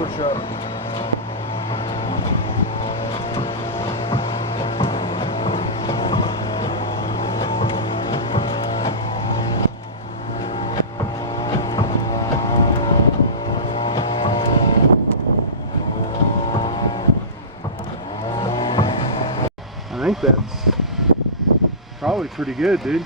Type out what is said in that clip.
push up. I think that's probably pretty good, dude.